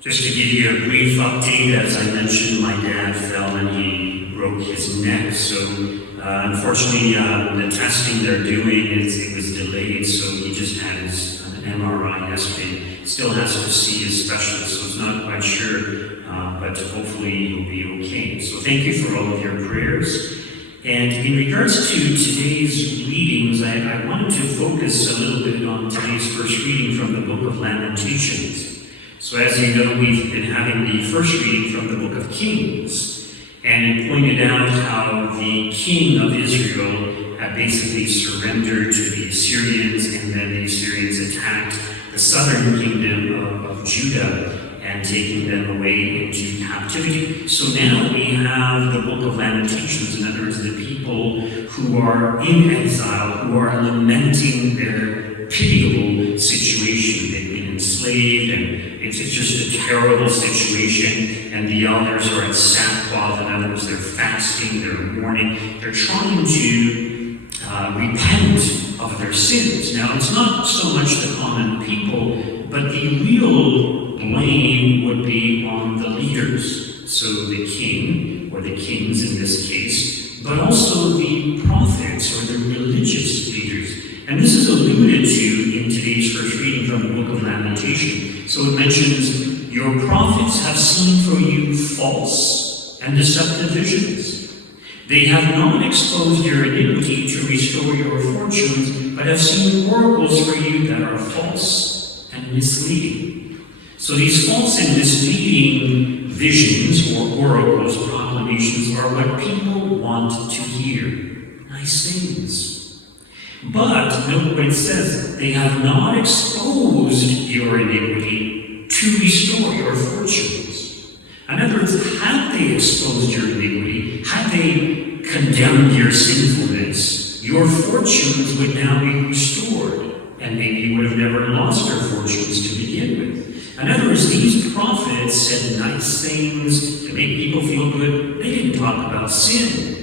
Just to give you a brief update, as I mentioned, my dad fell and he broke his neck. So unfortunately, the testing they're doing, it was delayed, so he just had his MRI yesterday. Still has to see his specialist, so it's not quite sure, but hopefully he'll be okay. So thank you for all of your prayers. And in regards to today's readings, I wanted to focus a little bit on today's first reading from the book of Lamentations. So as you know, we've been having the first reading from the book of Kings, and it pointed out how the king of Israel had basically surrendered to the Assyrians, and then the Assyrians attacked the southern kingdom of Judah and taking them away into captivity. So now we have the book of Lamentations, in other words, the people who are in exile, who are lamenting their pitiable situation. They've been enslaved, and it's just a terrible situation, and the elders are at sackcloth. In other words, they're fasting, they're mourning, they're trying to repent of their sins. Now, it's not so much the common people, but the real blame would be on the leaders. So the king, or the kings in this case, but also the prophets or the religious leaders. And this is alluded to in today's first reading from the book of Lamentations. So it mentions, your prophets have seen for you false and deceptive visions. They have not exposed your iniquity to restore your fortunes, but have seen oracles for you that are false and misleading. So these false and misleading visions or oracles, proclamations, are what people want to hear. Nice things. But note what it says, they have not exposed your iniquity to restore your fortunes. In other words, had they exposed your iniquity, had they condemned your sinfulness, your fortunes would now be restored, and maybe you would have never lost your fortunes to begin with. In other words, these prophets said nice things to make people feel good. They didn't talk about sin.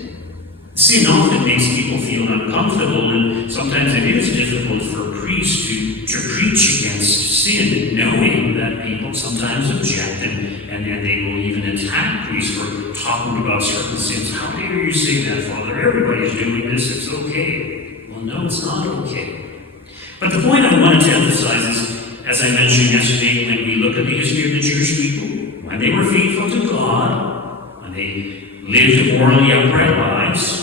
Sin often makes people feel uncomfortable, and sometimes it is difficult for a priest to preach against sin, knowing that people sometimes object, and they will even attack priests for talking about certain sins. How dare you say that, Father? Everybody's doing this, it's okay. Well, no, it's not okay. But the point I wanted to emphasize is, as I mentioned yesterday, when we look at the history of the Jewish people, when they were faithful to God, when they lived morally upright lives,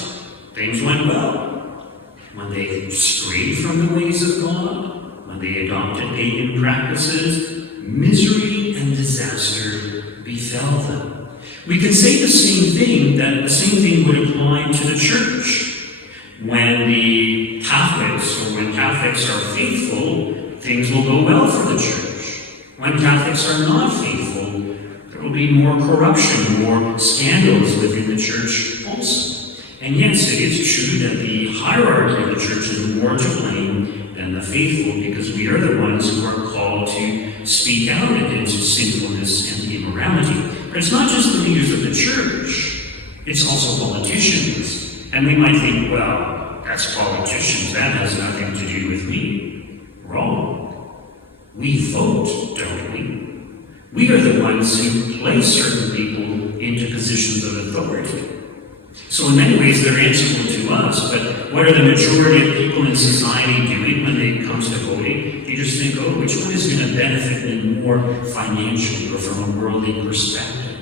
things went well. When they strayed from the ways of God, when they adopted pagan practices, misery and disaster befell them. We could say the same thing would apply to the church. When the Catholics, or when Catholics are faithful, things will go well for the church. When Catholics are not faithful, there will be more corruption, more scandals within the church also. And yes, it is true that the hierarchy of the church is more to blame than the faithful, because we are the ones who are called to speak out against sinfulness and immorality. But it's not just the leaders of the church, it's also politicians. And we might think, well, that's politicians, that has nothing to do with me. Wrong. We vote, don't we? We are the ones who place certain people into positions of authority. So in many ways, they're answerable to us, but what are the majority of people in society doing when it comes to voting? They just think, oh, which one is going to benefit them more financially or from a worldly perspective?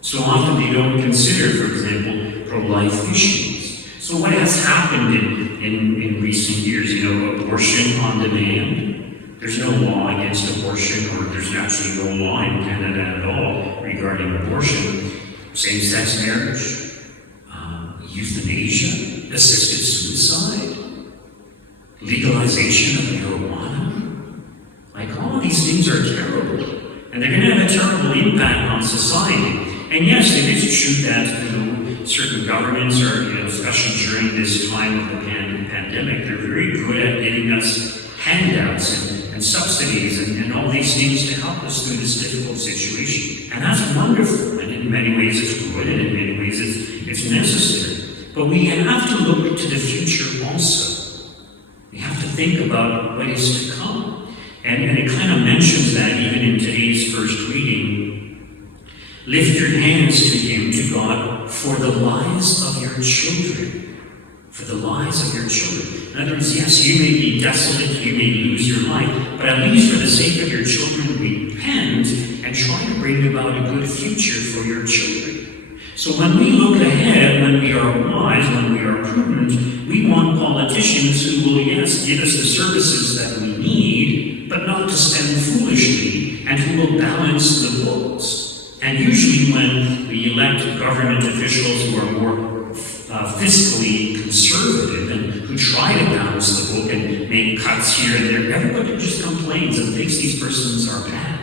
So often they don't consider, for example, pro-life issues. So what has happened in recent years? Abortion on demand. There's no law against abortion, or there's actually no law in Canada at all regarding abortion. Same-sex marriage. Euthanasia, assisted suicide, legalization of marijuana. Like, all of these things are terrible, and they're going to have a terrible impact on society. And yes, it is true that certain governments are, especially during this time of the pandemic, they're very good at getting us handouts and subsidies and all these things to help us through this difficult situation. And that's wonderful, and in many ways it's good, and in many ways it's necessary. But we have to look to the future also. We think about what is to come. And it kind of mentions that even in today's first reading. Lift your hands to him, to God, for the lives of your children. For the lives of your children. In other words, yes, you may be desolate, you may lose your life, but at least for the sake of your children, repent and try to bring about a good future for your children. So when we look ahead, when we are wise, when we are prudent, we want politicians who will, yes, give us the services that we need, but not to spend foolishly, and who will balance the books. And usually when we elect government officials who are more fiscally conservative and who try to balance the book and make cuts here and there, everybody just complains and thinks these persons are bad.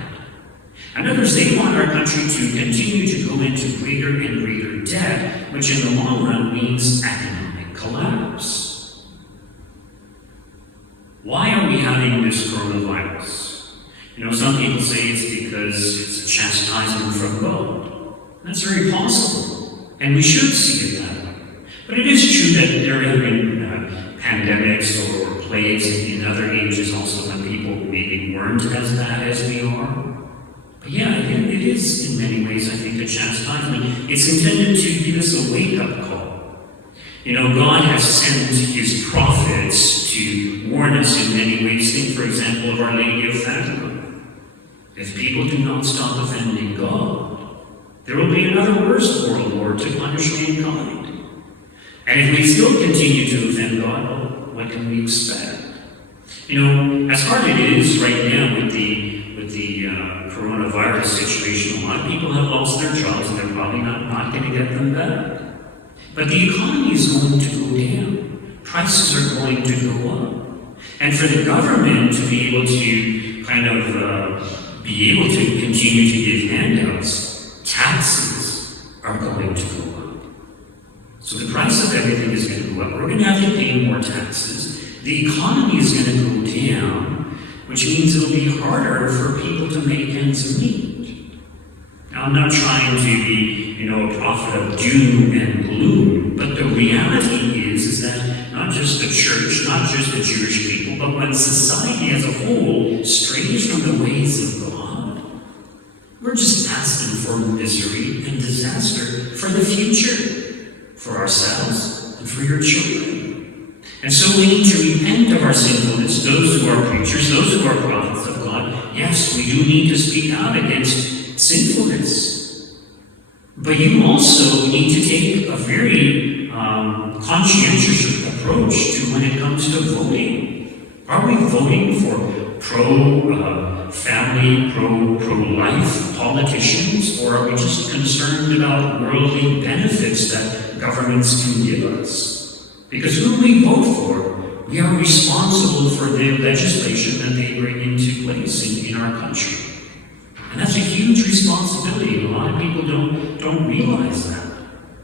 And others, they want our country to continue to go into greater and greater debt, which in the long run means economic collapse. Why are we having this coronavirus? Some people say it's because it's a chastisement from God. That's very possible, and we should see it that way. But it is true that there have been pandemics or plagues in other ages also when people maybe weren't as bad as we are. But yeah, it is in many ways, I think, a chastisement. It's intended to give us a wake-up call. God has sent his prophets to warn us in many ways. Think, for example, of Our Lady of Fatima. If people do not stop offending God, there will be another worse world war to punish mankind. And if we still continue to offend God, what can we expect? As hard it is right now with the coronavirus situation, a lot of people have lost their jobs and they're probably not going to get them back. But the economy is going to go down. Prices are going to go up. And for the government to be able to continue to give handouts, taxes are going to go up. So the price of everything is going to go up. We're going to have to pay more taxes. The economy is going to go down, which means it'll be harder for people to make ends meet. Now, I'm not trying to be, a prophet of doom and gloom, but the reality is that not just the church, not just the Jewish people, but when society as a whole strays from the ways of God, we're just asking for misery and disaster for the future, for ourselves and for your children. And so we need to repent of our sinfulness, those who are preachers, those who are prophets of God. Yes, we do need to speak out against sinfulness. But you also need to take a very conscientious approach to when it comes to voting. Are we voting for pro-family, pro-life politicians, or are we just concerned about worldly benefits that governments can give us? Because who we vote for, we are responsible for the legislation that they bring into place in our country. And that's a huge responsibility. A lot of people don't realize that.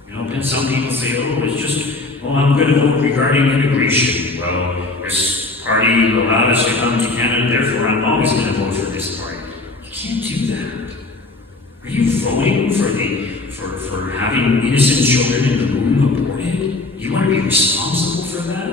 And some people say, I'm going to vote regarding immigration. Well, this party allowed us to come to Canada, therefore I'm always going to vote for this party. You can't do that. Are you voting for having innocent children in the womb aborted? You want to be responsible for that?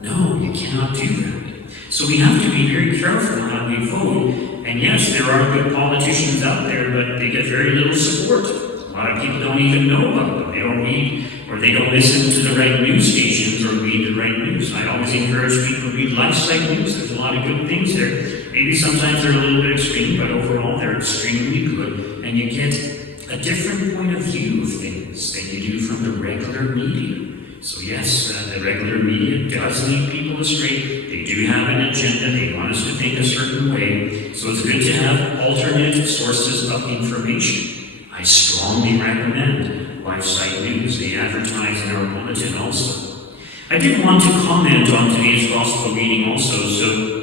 No, you cannot do that. So we have to be very careful how we vote. And yes, there are good politicians out there, but they get very little support. A lot of people don't even know about them. They don't read, or they don't listen to the right news stations or read the right news. I always encourage people to read lifestyle news. There's a lot of good things there. Maybe sometimes they're a little bit extreme, but overall they're extremely good. And you get a different point of view of things than you do from the regular media. So yes, the regular media does lead people astray. They do have an agenda. They want us to think a certain way. So it's good to have alternate sources of information. I strongly recommend Lifesite News. They advertise in our bulletin also. I did want to comment on today's gospel reading also. So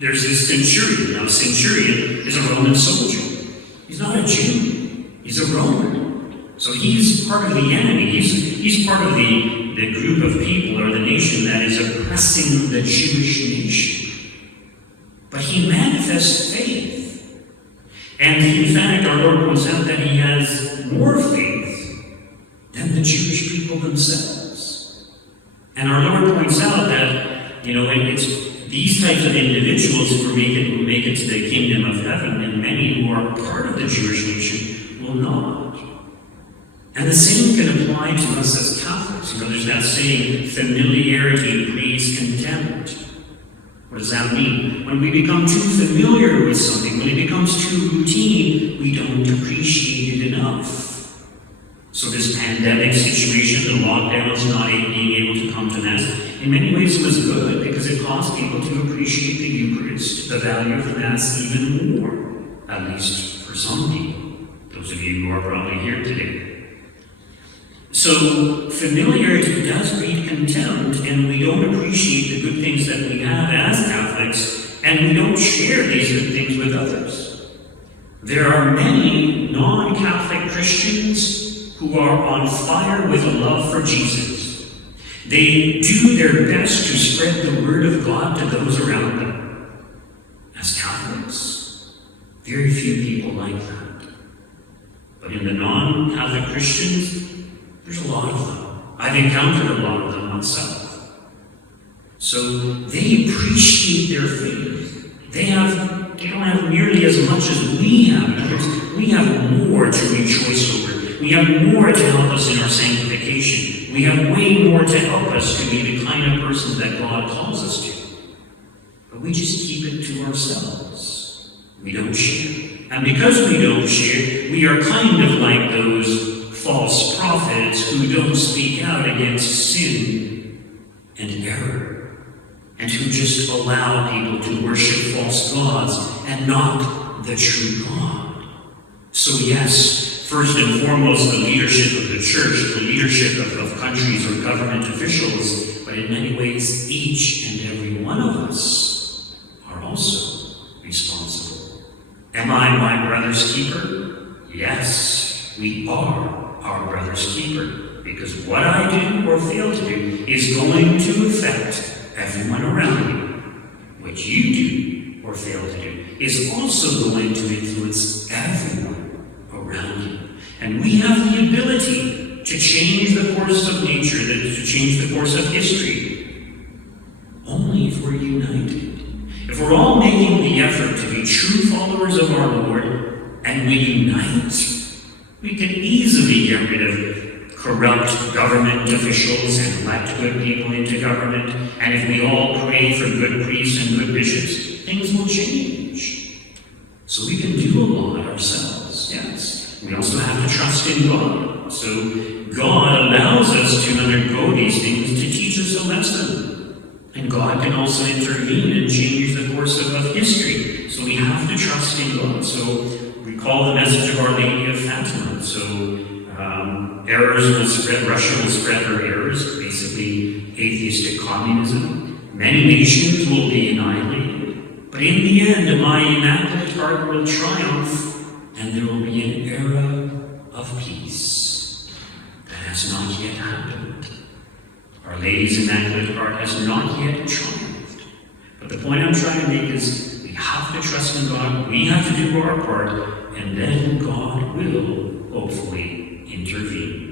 there's this centurion. Now, a centurion is a Roman soldier. He's not a Jew. He's a Roman. So he's part of the enemy. He's part of the group of people or the nation that is oppressing the Jewish nation. But he manifests faith. And in fact, our Lord points out that he has more faith than the Jewish people themselves. And our Lord points out that, it's these types of individuals who make it to the kingdom of heaven, and many who are part of the Jewish nation will not. And the same can apply to us as Catholics. There's that saying, familiarity breeds contempt. What does that mean? When we become too familiar with something, when it becomes too routine, we don't appreciate it enough. So this pandemic situation, the lockdowns, not being able to come to Mass, in many ways was good because it caused people to appreciate the Eucharist, the value of Mass even more, at least for some people, those of you who are probably here today. So familiarity does breed contempt, and we don't appreciate the good things that we have as Catholics, and we don't share these good things with others. There are many non-Catholic Christians who are on fire with a love for Jesus. They do their best to spread the word of God to those around them. As Catholics, very few people like that. But in the non-Catholic Christians, there's a lot of them. I've encountered a lot of them myself. So they appreciate their faith. They don't have nearly as much as we have. In other words, we have more to rejoice over. We have more to help us in our sanctification. We have way more to help us to be the kind of person that God calls us to. But we just keep it to ourselves. We don't share. And because we don't share, we are kind of like those false prophets who don't speak out against sin and error, and who just allow people to worship false gods and not the true God. So yes, first and foremost, the leadership of the church, the leadership of countries or government officials, but in many ways, each and every one of us are also responsible. Am I my brother's keeper? Yes, we are our brother's keeper, because what I do or fail to do is going to affect everyone around you. What you do or fail to do is also going to influence everyone around you. And we have the ability to change the course of nature, to change the course of history, only if we're united. If we're all making the effort to be true followers of our Lord, and we unite, we can easily get rid of corrupt government officials and elect good people into government. And if we all pray for good priests and good bishops, things will change. So we can do a lot ourselves, yes. We also have to trust in God. So God allows us to undergo these things to teach us a lesson. And God can also intervene and change the course of history. So we have to trust in God. So recall the message of Our Lady of Fatima. So errors will spread, Russia will spread her errors, basically atheistic communism. Many nations will be annihilated. But in the end, my Immaculate Heart will triumph, and there will be an era of peace that has not yet happened. Our Lady's Immaculate Heart has not yet triumphed. But the point I'm trying to make is we have to trust in God, we have to do our part, and then God will hopefully intervene.